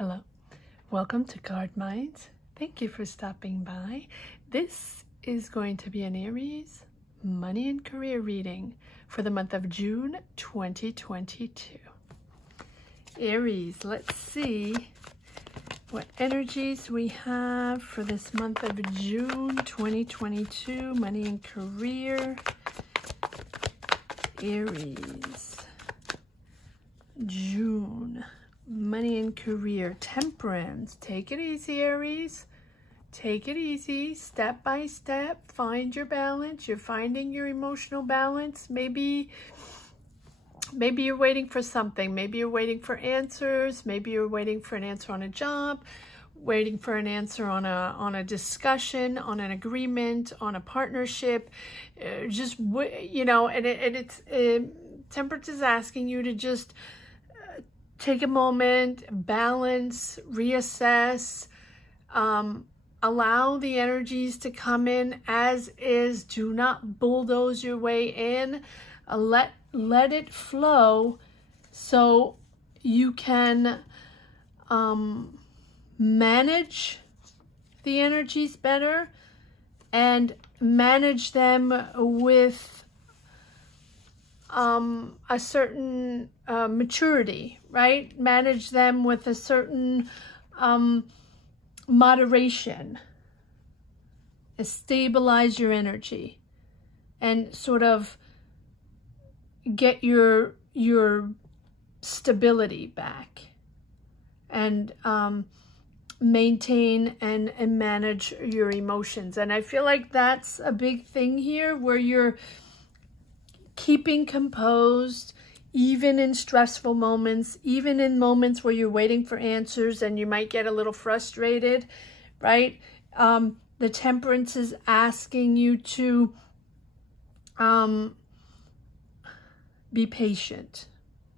Hello, welcome to Card Minds. Thank you for stopping by. This is going to be an Aries money and career reading for the month of June 2022. Aries, let's see what energies we have for this month of June 2022, money and career. Aries, June. Money and career, temperance. Take it easy, Aries. Take it easy, step by step. Find your balance. You're finding your emotional balance. Maybe you're waiting for something. Maybe you're waiting for answers. Maybe you're waiting for an answer on a job, waiting for an answer on a discussion, on an agreement, on a partnership. Temperance is asking you to just take a moment, balance, reassess, allow the energies to come in as is. Do not bulldoze your way in. Let it flow so you can manage the energies better and manage them with a certain maturity, right? Manage them with a certain moderation. Stabilize your energy and sort of get your stability back and maintain and manage your emotions. And I feel like that's a big thing here, where you're keeping composed, even in stressful moments, even in moments where you're waiting for answers and you might get a little frustrated, right? The temperance is asking you to be patient.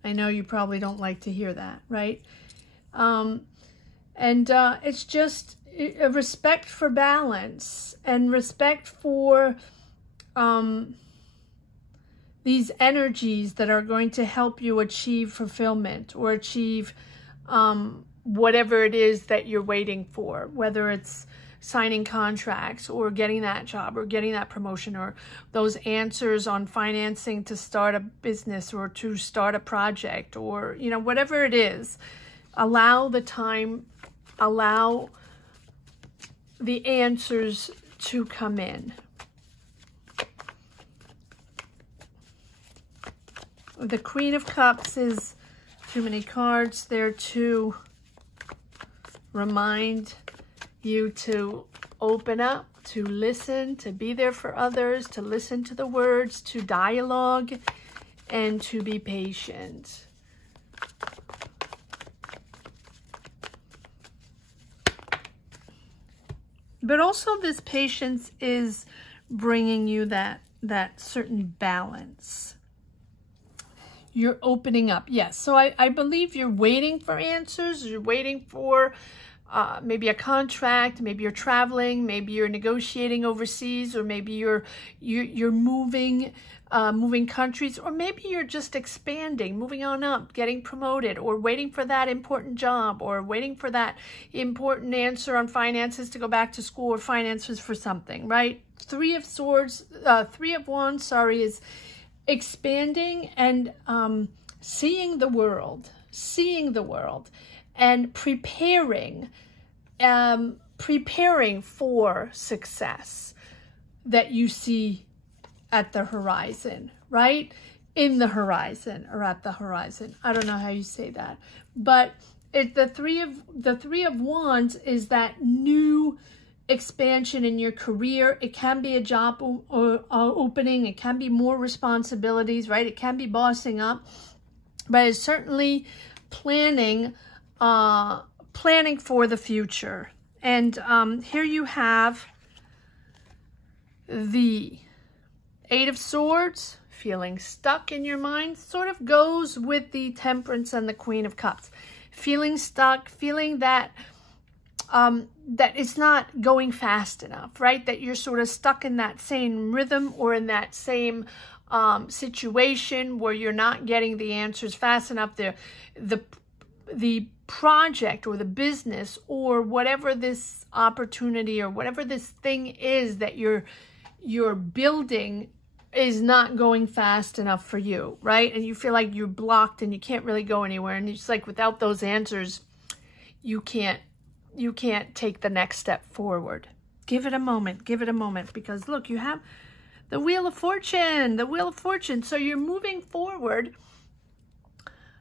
I know you probably don't like to hear that, right? It's just a respect for balance and respect for these energies that are going to help you achieve fulfillment or achieve whatever it is that you're waiting for, whether it's signing contracts or getting that job or getting that promotion or those answers on financing to start a business or to start a project, or, you know, whatever it is. Allow the time, allow the answers to come in. The Queen of Cups is too many cards there to remind you to open up, to listen, to be there for others, to listen to the words, to dialogue, and to be patient. But also this patience is bringing you that certain balance. You're opening up. Yes. So I believe you're waiting for answers. You're waiting for maybe a contract. Maybe you're traveling. Maybe you're negotiating overseas, or maybe you're moving countries, or maybe you're just expanding, moving on up, getting promoted, or waiting for that important job, or waiting for that important answer on finances to go back to school, or finances for something, right? Three of Wands, sorry, is expanding and seeing the world and preparing for success that you see at the horizon, right? In the horizon, or at the horizon. I don't know how you say that, but the three of Wands is that new expansion in your career. It can be a job opening. It can be more responsibilities, right? It can be bossing up, but it's certainly planning for the future. And here you have the Eight of Swords. Feeling stuck in your mind sort of goes with the Temperance and the Queen of Cups. Feeling stuck, feeling that that it's not going fast enough, right? That you're sort of stuck in that same rhythm, or in that same situation where you're not getting the answers fast enough. the project or the business or whatever this opportunity or whatever this thing is that you're building is not going fast enough for you, right? And you feel like you're blocked and you can't really go anywhere. And it's like without those answers, you can't take the next step forward. Give it a moment, because look, you have the Wheel of Fortune, So you're moving forward,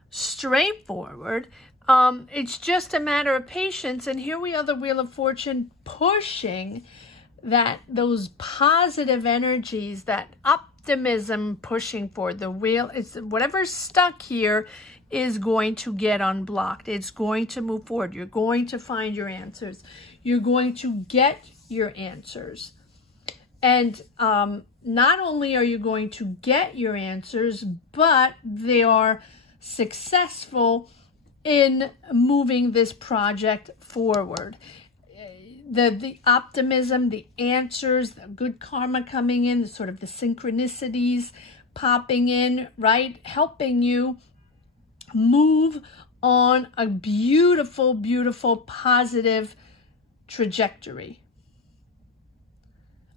straight forward. It's just a matter of patience. And here we are, the Wheel of Fortune pushing those positive energies, that optimism pushing forward. The wheel is whatever's stuck here is going to get unblocked. It's going to move forward. You're going to find your answers. You're going to get your answers. And not only are you going to get your answers, but they are successful in moving this project forward. The optimism, the answers, the good karma coming in, sort of the synchronicities popping in, right? Helping you move on a beautiful, beautiful, positive trajectory.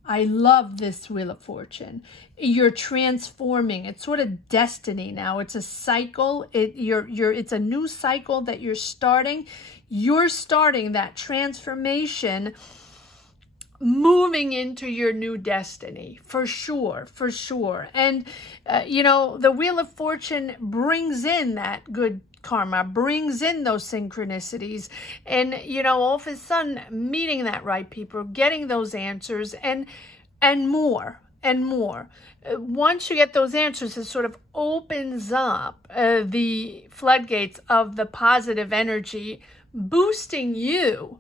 I love this Wheel of Fortune. You're transforming. It's sort of destiny now. It's a cycle. It's a new cycle that you're starting. You're starting that transformation, moving into your new destiny, for sure, for sure. And, you know, the Wheel of Fortune brings in that good karma, brings in those synchronicities, and, you know, all of a sudden meeting that right people, getting those answers, and more. Once you get those answers, it sort of opens up the floodgates of the positive energy, boosting you,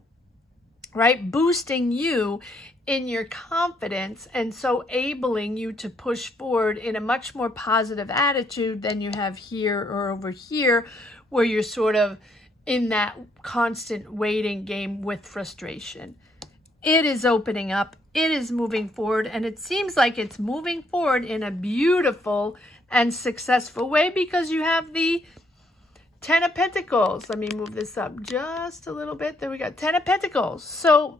right? Boosting you in your confidence, and so enabling you to push forward in a much more positive attitude than you have here or over here, where you're sort of in that constant waiting game with frustration. It is opening up. It is moving forward, and it seems like it's moving forward in a beautiful and successful way because you have the 10 of Pentacles. Let me move this up just a little bit. There we go. 10 of Pentacles. So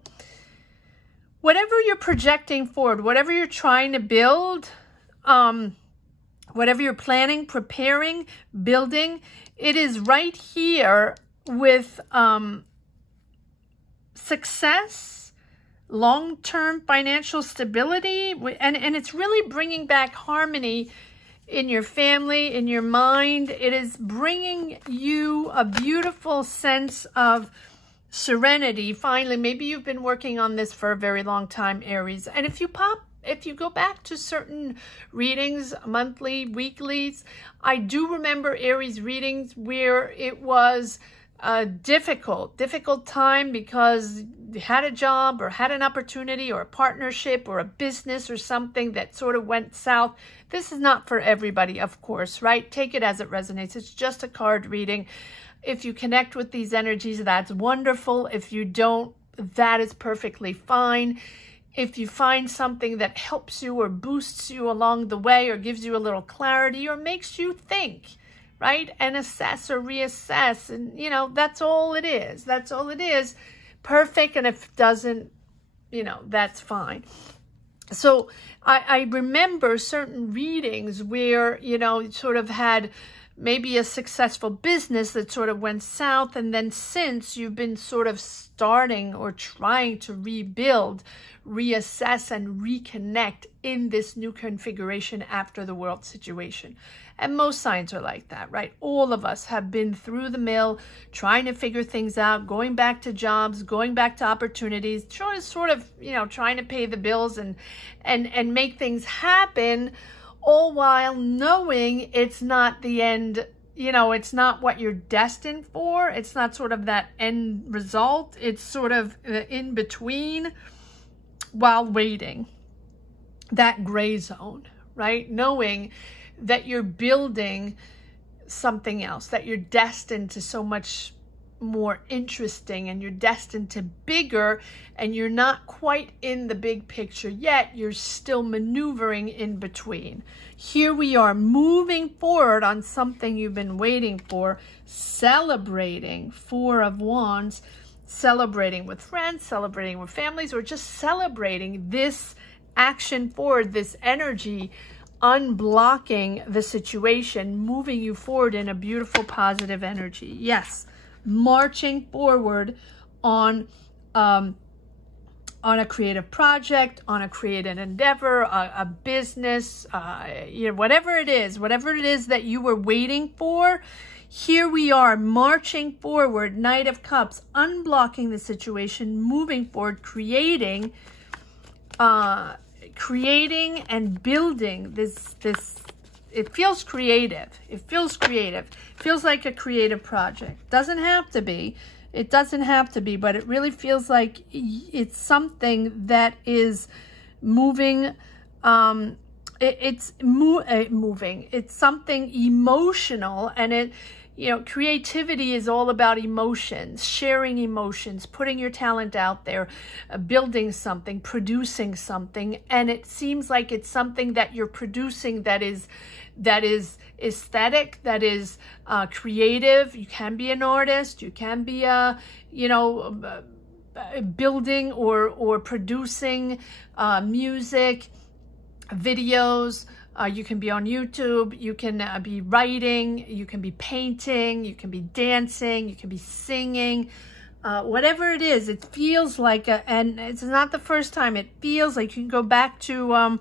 whatever you're projecting forward, whatever you're trying to build, whatever you're planning, preparing, building, it is right here with success, long-term financial stability, and it's really bringing back harmony in your family, in your mind. It is bringing you a beautiful sense of serenity. Finally, maybe you've been working on this for a very long time, Aries. And if you go back to certain readings, monthly, weeklies, I do remember Aries readings where it was a difficult time because you had a job or had an opportunity or a partnership or a business or something that sort of went south. This is not for everybody, of course, right? Take it as it resonates. It's just a card reading. If you connect with these energies, that's wonderful. If you don't, that is perfectly fine. If you find something that helps you or boosts you along the way or gives you a little clarity or makes you think, right, and assess or reassess, and, you know, that's all it is. That's all it is. Perfect. And if it doesn't, you know, that's fine. So I remember certain readings where, you know, sort of had maybe a successful business that sort of went south, and then since you've been sort of starting or trying to rebuild, reassess, and reconnect in this new configuration after the world situation. And most signs are like that, right? All of us have been through the mill, trying to figure things out, going back to jobs, going back to opportunities, sort of, you know, trying to pay the bills and make things happen, all while knowing it's not the end, you know, it's not what you're destined for. It's not sort of that end result. It's sort of in between while waiting, that gray zone, right? Knowing that you're building something else, that you're destined to so much more interesting, and you're destined to bigger, and you're not quite in the big picture yet. You're still maneuvering in between. Here we are moving forward on something you've been waiting for, celebrating. Four of Wands, celebrating with friends, celebrating with families, or just celebrating this action forward, this energy, unblocking the situation, moving you forward in a beautiful, positive energy. Yes, marching forward on a creative project, on a creative endeavor, a business, you know, whatever it is that you were waiting for. Here we are marching forward, Knight of Cups, unblocking the situation, moving forward, creating and building this. It feels creative. It feels creative. It feels like a creative project. Doesn't have to be. It doesn't have to be, but it really feels like it's something that is moving. It's moving. It's something emotional, and it, you know, creativity is all about emotions, sharing emotions, putting your talent out there, building something, producing something. And it seems like it's something that you're producing that is aesthetic, that is creative. You can be an artist, you can be a, you know, building or producing music, videos. You can be on YouTube, you can be writing, you can be painting, you can be dancing, you can be singing, whatever it is. It feels like, and it's not the first time, it feels like, you can go back to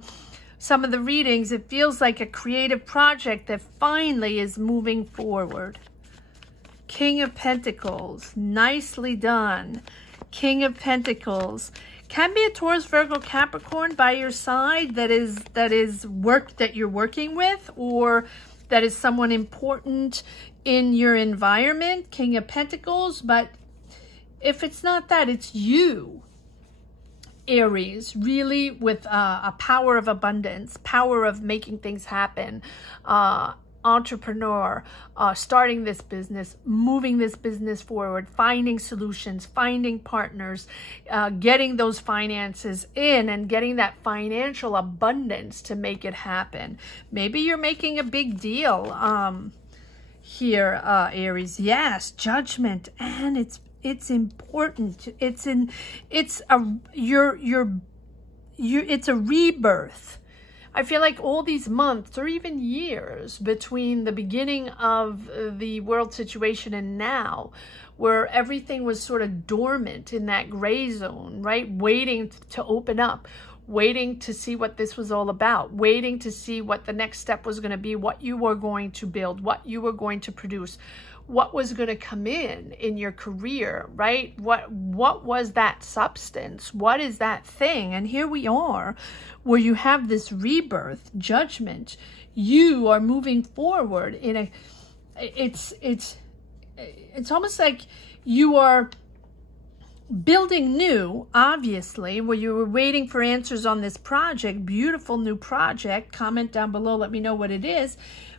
some of the readings, it feels like a creative project that finally is moving forward. King of Pentacles, nicely done. King of Pentacles. Can be a Taurus, Virgo, Capricorn by your side that is work that you're working with, or that is someone important in your environment. King of Pentacles. But if it's not that, it's you, Aries, really with a power of abundance, power of making things happen, entrepreneur, starting this business, moving this business forward, finding solutions, finding partners, getting those finances in, and getting that financial abundance to make it happen. Maybe you're making a big deal here, Aries. Yes, judgment, and it's important. It's a rebirth. I feel like all these months or even years between the beginning of the world situation and now, where everything was sort of dormant in that gray zone, right? Waiting to open up, waiting to see what this was all about, waiting to see what the next step was going to be, what you were going to build, what you were going to produce, what was going to come in your career, right? What was that substance? What is that thing? And here we are, where you have this rebirth, judgment. You are moving forward in a, it's almost like you are building new, obviously, where you were waiting for answers on this project, beautiful new project. Comment down below, let me know what it is.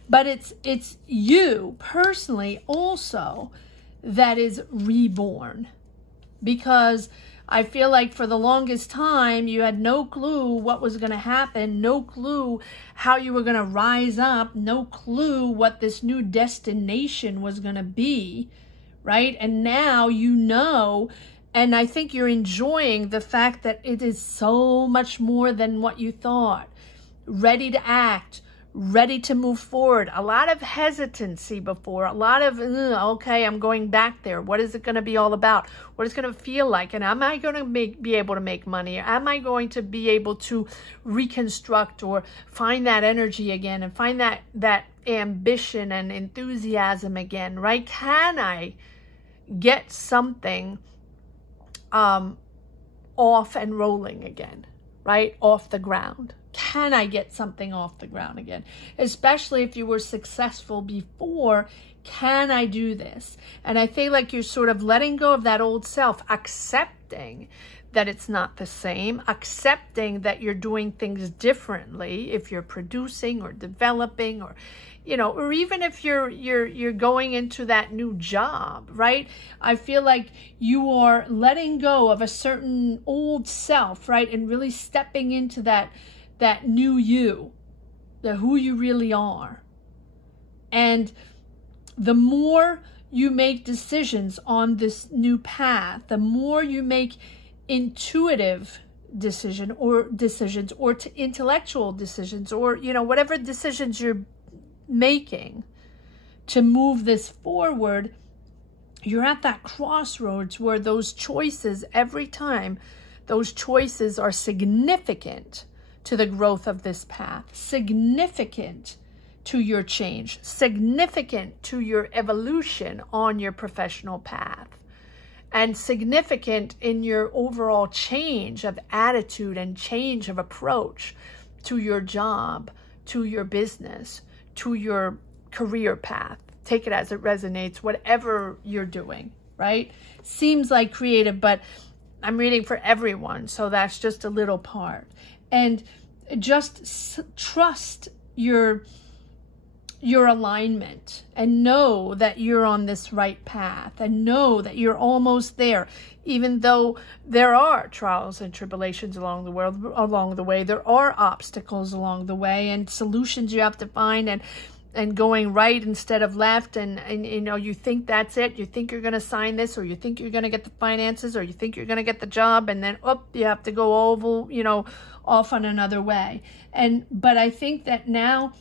But it's you personally also that is reborn, because I feel like for the longest time you had no clue what was going to happen, no clue how you were going to rise up, no clue what this new destination was going to be, right? And now you know, and I think you're enjoying the fact that it is so much more than what you thought. Ready to act, ready to move forward. A lot of hesitancy before, a lot of, okay, I'm going back there. What is it going to be all about? What is it going to feel like? And am I going to be able to make money? Am I going to be able to reconstruct or find that energy again and find that ambition and enthusiasm again, right? Can I get something off and rolling again, right? Off the ground. Can I get something off the ground again? Especially if you were successful before, can I do this? And I feel like you're sort of letting go of that old self, accepting that it's not the same, accepting that you're doing things differently if you're producing or developing, or or even if you're going into that new job, right? I feel like you are letting go of a certain old self, right? And really stepping into that new you, who you really are. And the more you make decisions on this new path, the more you make intuitive decisions or intellectual decisions, or whatever decisions you're making to move this forward, you're at that crossroads where those choices, every time, those choices are significant to the growth of this path, significant to your change, significant to your evolution on your professional path, and significant in your overall change of attitude and change of approach to your job, to your business, to your career path. Take it as it resonates, whatever you're doing, right? Seems like creative, but I'm reading for everyone, so that's just a little part. And just trust your alignment, and know that you're on this right path, and know that you're almost there, even though there are trials and tribulations along the way. There are obstacles along the way, and solutions you have to find, and going right instead of left, and you think that's it, you think you're going to sign this, or you think you're going to get the finances, or you think you're going to get the job, and then you have to go over, off on another way. But I think that now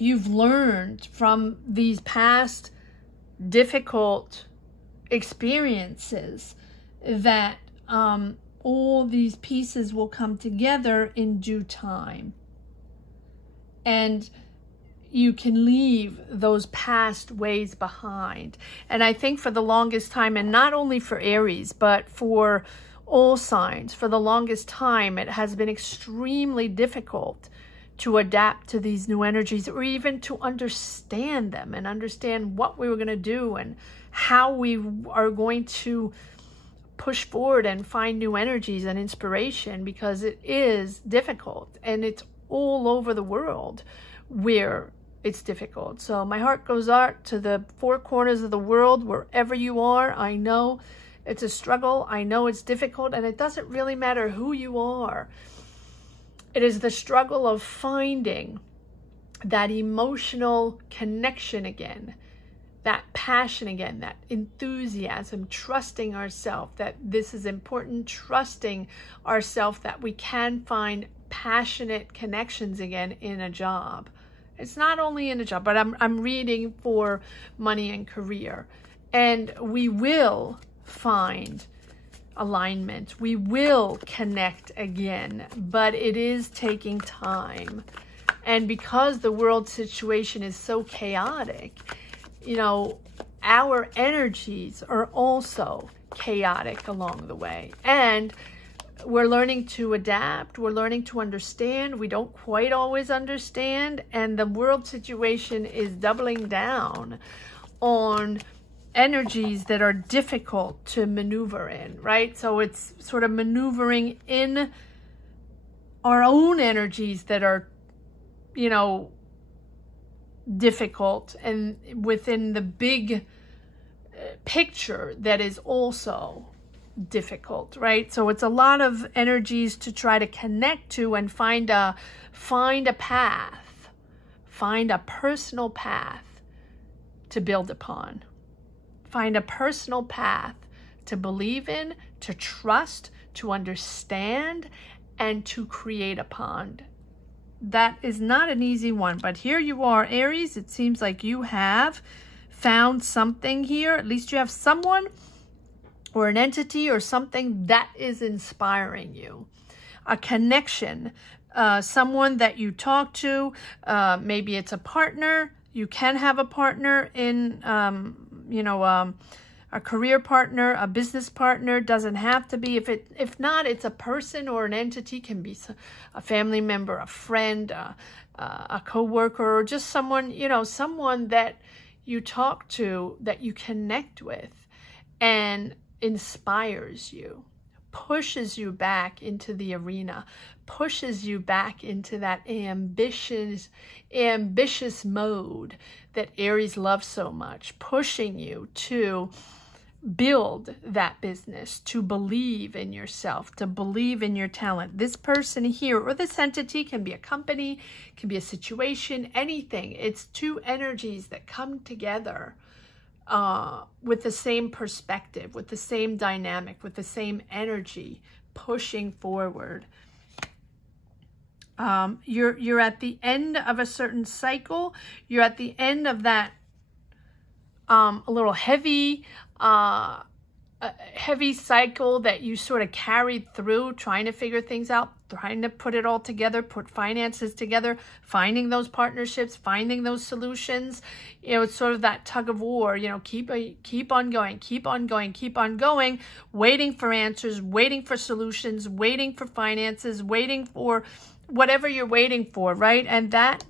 you've learned from these past difficult experiences that all these pieces will come together in due time. And you can leave those past ways behind. And I think for the longest time, and not only for Aries, but for all signs, for the longest time, it has been extremely difficult to adapt to these new energies, or even to understand them and understand what we were going to do and how we are going to push forward and find new energies and inspiration, because it is difficult, and it's all over the world where it's difficult. So my heart goes out to the four corners of the world, wherever you are. I know it's a struggle. I know it's difficult, and it doesn't really matter who you are. It is the struggle of finding that emotional connection again, that passion again, that enthusiasm, trusting ourselves that this is important, trusting ourselves that we can find passionate connections again in a job. It's not only in a job, but I'm reading for money and career. And we will find alignment. We will connect again, but it is taking time. And because the world situation is so chaotic, our energies are also chaotic along the way. And we're learning to adapt. We're learning to understand. We don't quite always understand. And the world situation is doubling down on energies that are difficult to maneuver in, right? So it's sort of maneuvering in our own energies that are, difficult, and within the big picture that is also difficult, right? So it's a lot of energies to try to connect to and find a path, find a personal path to build upon. Find a personal path to believe in, to trust, to understand, and to create upon. That is not an easy one, but here you are, Aries. It seems like you have found something here. At least you have someone or an entity or something that is inspiring you. A connection, someone that you talk to. Maybe it's a partner. You can have a partner in a career partner, a business partner. Doesn't have to be. If not, it's a person or an entity. Can be a family member, a friend, a co-worker, or just someone, someone that you talk to, that you connect with and inspires you, pushes you back into the arena, pushes you back into that ambitious mode that Aries loves so much, pushing you to build that business, to believe in yourself, to believe in your talent. This person here, or this entity, can be a company, can be a situation, anything. It's two energies that come together with the same perspective, with the same dynamic, with the same energy, pushing forward. You're at the end of a certain cycle. You're at the end of that a little heavy cycle that you sort of carried through, trying to figure things out, trying to put it all together, put finances together, finding those partnerships, finding those solutions. You know, it's sort of that tug of war, you know, keep on going, keep on going, keep on going, waiting for answers, waiting for solutions, waiting for finances, waiting for whatever you're waiting for, right? And that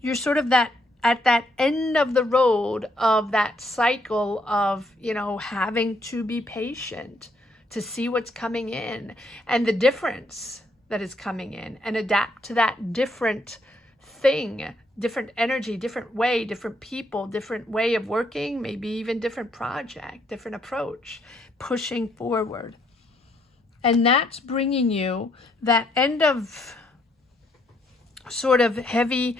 you're sort of that at that end of the road of that cycle of, you know, having to be patient to see what's coming in and the difference that is coming in, and adapt to that different thing, different energy, different way, different people, different way of working, maybe even different project, different approach, pushing forward. And that's bringing you that end of sort of heavy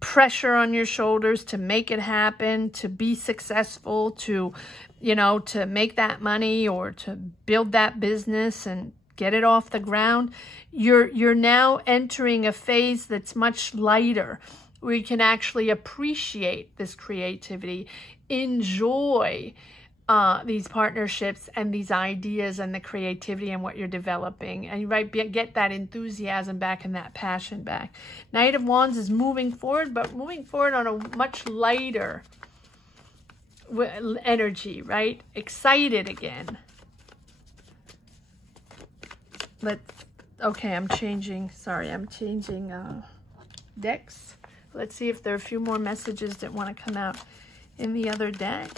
pressure on your shoulders to make it happen, to be successful, to, you know, to make that money or to build that business and get it off the ground. You're now entering a phase that's much lighter, where you can actually appreciate this creativity, enjoy these partnerships and these ideas and the creativity and what you're developing, and get that enthusiasm back and that passion back. Knight of Wands is moving forward, but moving forward on a much lighter energy, right? Excited again. Okay, I'm changing decks. Let's see if there are a few more messages that want to come out in the other deck.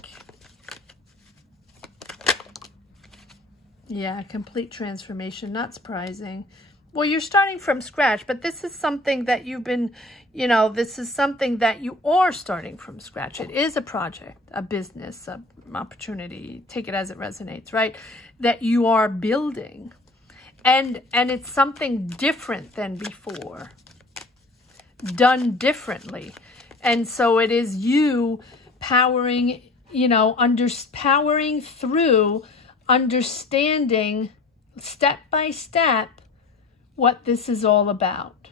Yeah, complete transformation, not surprising. Well, you're starting from scratch, but this is something that you've been, you know, this is something that you are starting from scratch. It is a project, a business, an opportunity, take it as it resonates, right? That you are building. And it's something different than before, done differently. And so it is you powering, you know, powering through, understanding step by step what this is all about.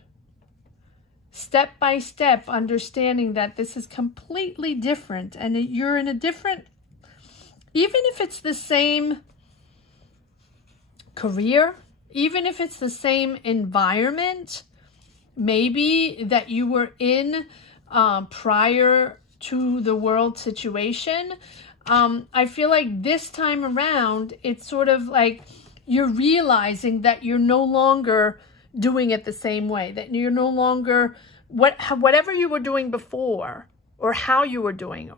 Step by step, understanding that this is completely different, and you're in a different, even if it's the same career, even if it's the same environment, maybe that you were in prior to the world situation. I feel like this time around, it's sort of like you're realizing that you're no longer doing it the same way, that you're no longer, whatever you were doing before, or how you were doing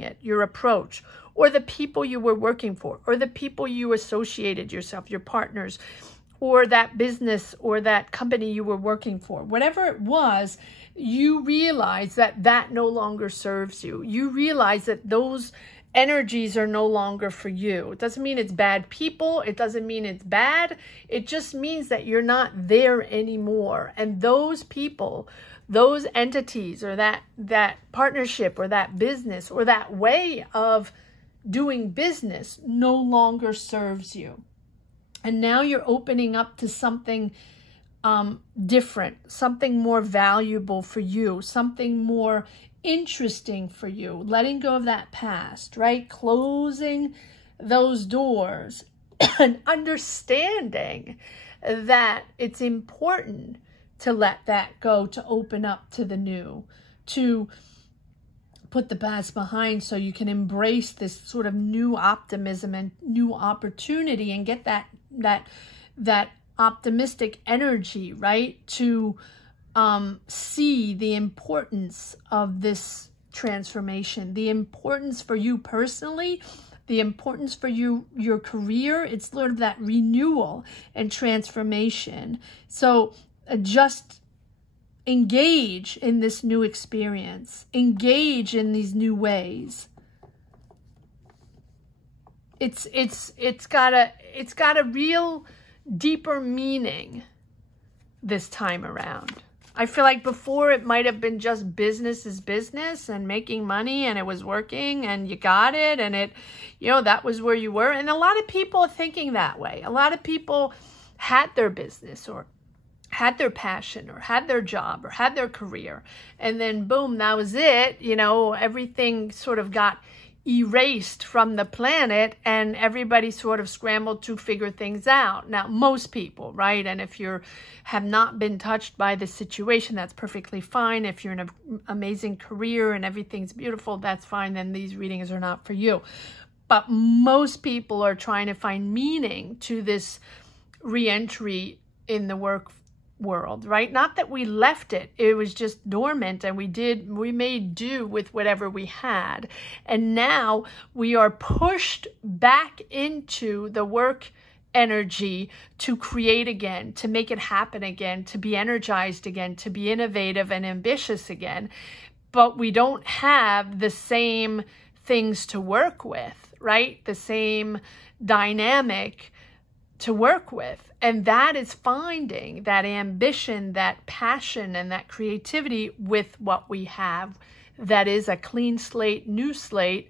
it, your approach, or the people you were working for, or the people you associated yourself, your partners, or that business or that company you were working for, whatever it was, you realize that that no longer serves you. You realize that those energies are no longer for you. It doesn't mean it's bad people. It doesn't mean it's bad. It just means that you're not there anymore. And those people, those entities, or that partnership, or that business, or that way of doing business no longer serves you. And now you're opening up to something different, something more valuable for you, something more interesting for you, letting go of that past, right? Closing those doors and understanding that it's important to let that go, to open up to the new, to put the past behind so you can embrace this sort of new optimism and new opportunity and get that optimistic energy, right? To see the importance of this transformation, the importance for you personally the importance for you, your career. It's sort of that renewal and transformation. So just engage in this new experience. Engage in these new ways. It's got a real deeper meaning this time around. I feel like before it might have been just business is business and making money, and it was working and you got it, and it, you know, that was where you were. And a lot of people are thinking that way. A lot of people had their business or had their passion or had their job or had their career, and then boom, that was it. You know, everything sort of got erased from the planet, and everybody sort of scrambled to figure things out. Now, most people, right? And if you have not been touched by the situation, that's perfectly fine. If you're in an amazing career and everything's beautiful, that's fine. Then these readings are not for you. But most people are trying to find meaning to this re-entry in the work world, right? Not that we left it, it was just dormant, and we made do with whatever we had, and now we are pushed back into the work energy to create again, to make it happen again, to be energized again, to be innovative and ambitious again. But we don't have the same things to work with, right? The same dynamic to work with. And that is finding that ambition, that passion, and that creativity with what we have. That is a clean slate, new slate,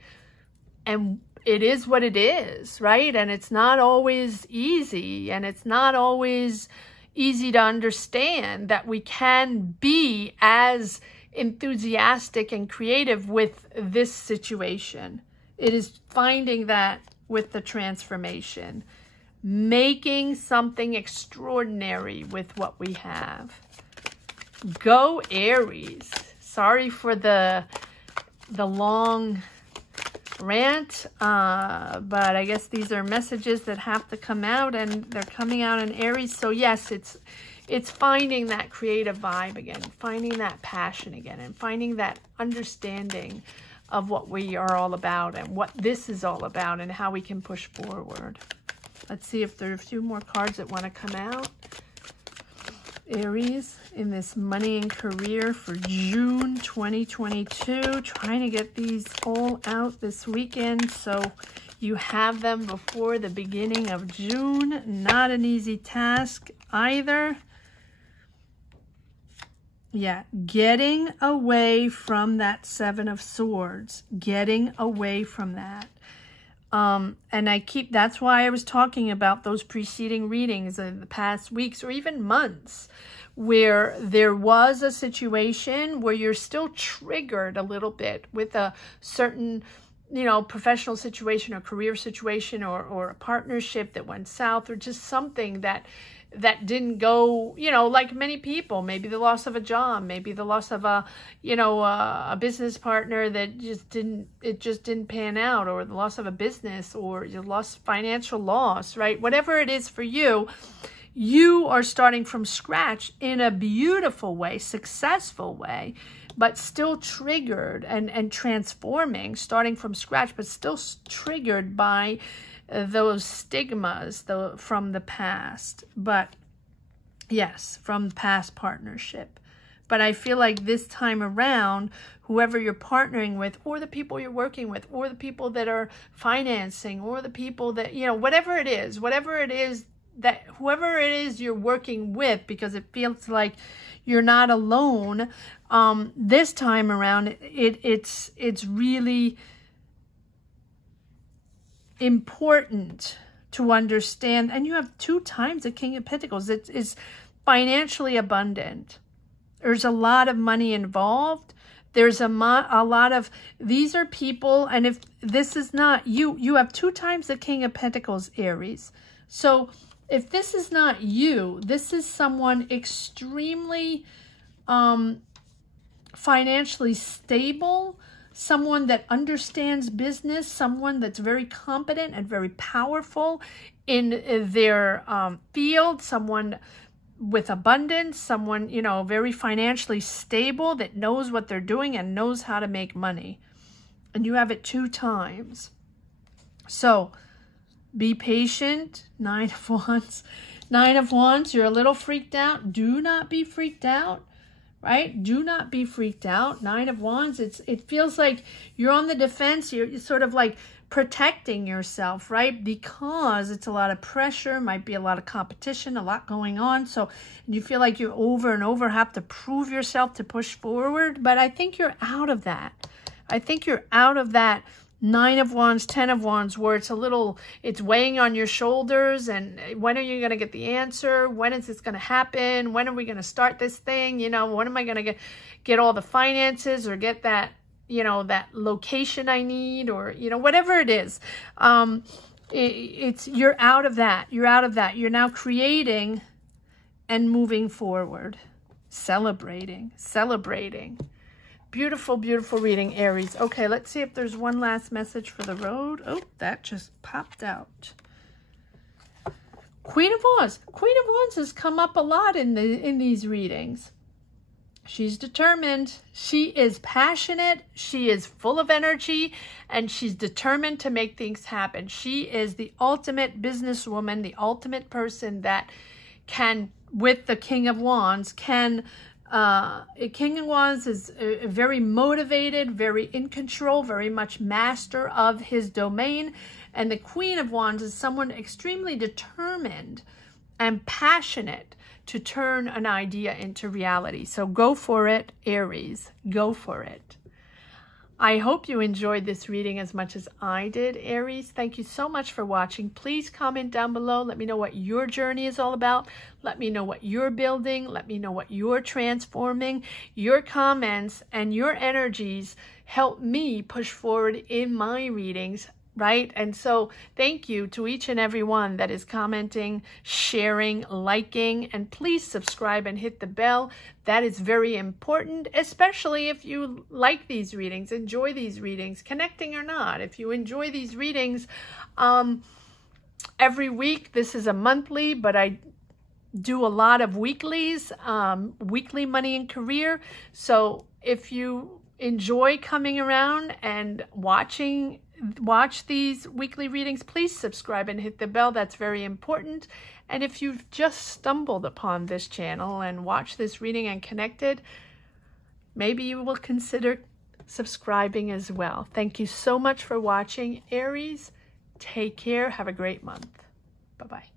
and it is what it is, right? And it's not always easy, and it's not always easy to understand that we can be as enthusiastic and creative with this situation. It is finding that with the transformation. Making something extraordinary with what we have. Go Aries. Sorry for the long rant, but I guess these are messages that have to come out, and they're coming out in Aries. So yes, it's finding that creative vibe again, finding that passion again, and finding that understanding of what we are all about and what this is all about and how we can push forward. Let's see if there are a few more cards that want to come out. Aries, in this money and career for June 2022. Trying to get these all out this weekend so you have them before the beginning of June. Not an easy task either. Yeah, getting away from that Seven of Swords. Getting away from that. And that's why I was talking about those preceding readings in the past weeks or even months where there was a situation where you're still triggered a little bit with a certain, you know, professional situation or career situation or a partnership that went south, or just something that didn't go, you know, like many people, maybe the loss of a job, maybe the loss of a, you know, a business partner that just didn't pan out, or the loss of a business, or you lost financial loss, right? Whatever it is for you, you are starting from scratch in a beautiful way, successful way, but still triggered and transforming, starting from scratch, but still triggered by those stigmas from the past. But yes, from past partnership. But I feel like this time around, whoever you're partnering with, or the people you're working with, or the people that are financing, or the people that, you know, whatever it is that whoever it is you're working with, because it feels like you're not alone, this time around, it's really important to understand. And you have 2 times the King of Pentacles. It's financially abundant. There's a lot of money involved. There's a lot of, these are people, and if this is not you, you have 2 times the King of Pentacles, Aries. So if this is not you, this is someone extremely financially stable, someone that understands business, someone that's very competent and very powerful in their field, someone with abundance, someone, you know, very financially stable that knows what they're doing and knows how to make money. And you have it 2 times. So be patient. 9 of Wands. 9 of Wands, you're a little freaked out. Do not be freaked out, right? Do not be freaked out. 9 of Wands, it feels like you're on the defense. You're sort of like protecting yourself, right? Because it's a lot of pressure, might be a lot of competition, a lot going on. So you feel like you over and over have to prove yourself to push forward. But I think you're out of that. I think you're out of that 9 of Wands, 10 of Wands, where it's weighing on your shoulders. And when are you going to get the answer? When is this going to happen? When are we going to start this thing? You know, when am I going to get all the finances or get that, you know, that location I need, or, you know, whatever it is. You're out of that. You're out of that. You're now creating and moving forward. Celebrating. Beautiful, beautiful reading, Aries. Okay, let's see if there's one last message for the road. Oh, that just popped out. Queen of Wands. Queen of Wands has come up a lot in these readings. She's determined. She is passionate. She is full of energy, and she's determined to make things happen. She is the ultimate businesswoman, the ultimate person that can, with the King of Wands, King of Wands is very motivated, very in control, very much master of his domain. And the Queen of Wands is someone extremely determined and passionate to turn an idea into reality. So go for it, Aries. Go for it. I hope you enjoyed this reading as much as I did, Aries. Thank you so much for watching. Please comment down below. Let me know what your journey is all about. Let me know what you're building. Let me know what you're transforming. Your comments and your energies help me push forward in my readings, right? And so thank you to each and every one that is commenting, sharing, liking, and please subscribe and hit the bell. That is very important, especially if you like these readings, enjoy these readings, connecting or not. If you enjoy these readings every week, this is a monthly, but I do a lot of weeklies, weekly money and career. So if you enjoy coming around and watch these weekly readings, please subscribe and hit the bell. That's very important. And if you've just stumbled upon this channel and watched this reading and connected, maybe you will consider subscribing as well. Thank you so much for watching, Aries. Take care. Have a great month. Bye-bye.